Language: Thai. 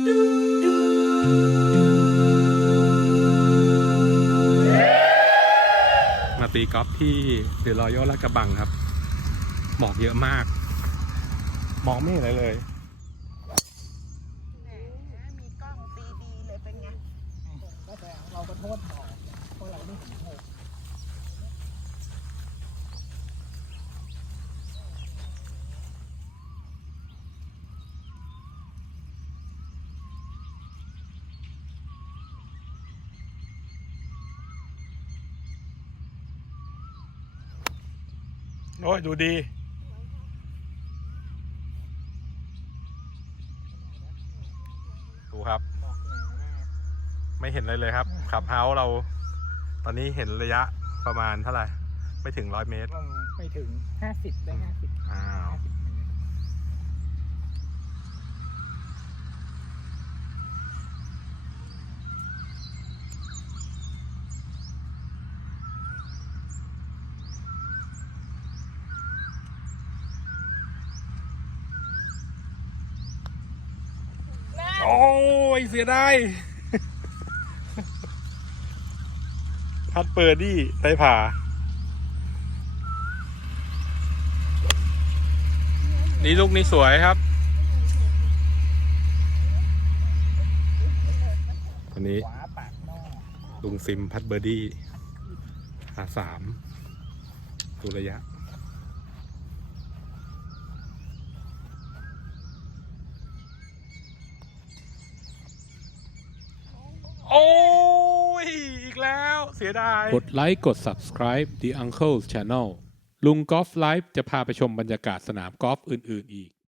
มาตีกอล์ฟที่เดอะรอยัลลาดกระบังครับ หมอกเยอะมาก มองไม่เห็นอะไรเลย มีกล้องตีดีเลยเป็นไงเราก็โทษหมอเพราะเราไม่เห็นหก โอ้ยดูดีดูครับหมอกหนามากไม่เห็นอะไรเลยครับ ขับเฮาส์เรา ตอนนี้เห็นระยะประมาณเท่าไหร่ ไม่ถึงร้อยเมตรอืมไม่ถึงห้าสิบได้ห้าสิบอ้าว ยเสียดายพัดเปิดดิไตผ่านี่ลูกนี้สวยครับ วันนี้ลุงซิมพัดเบอร์ดี้หาสามดูระยะ โอ้ย อีกแล้ว เสียดาย กดไลค์กด subscribe The Uncle's Channel ลุงกอล์ฟไลฟ์จะพาไปชมบรรยากาศสนามกอล์ฟอื่น ๆ อีก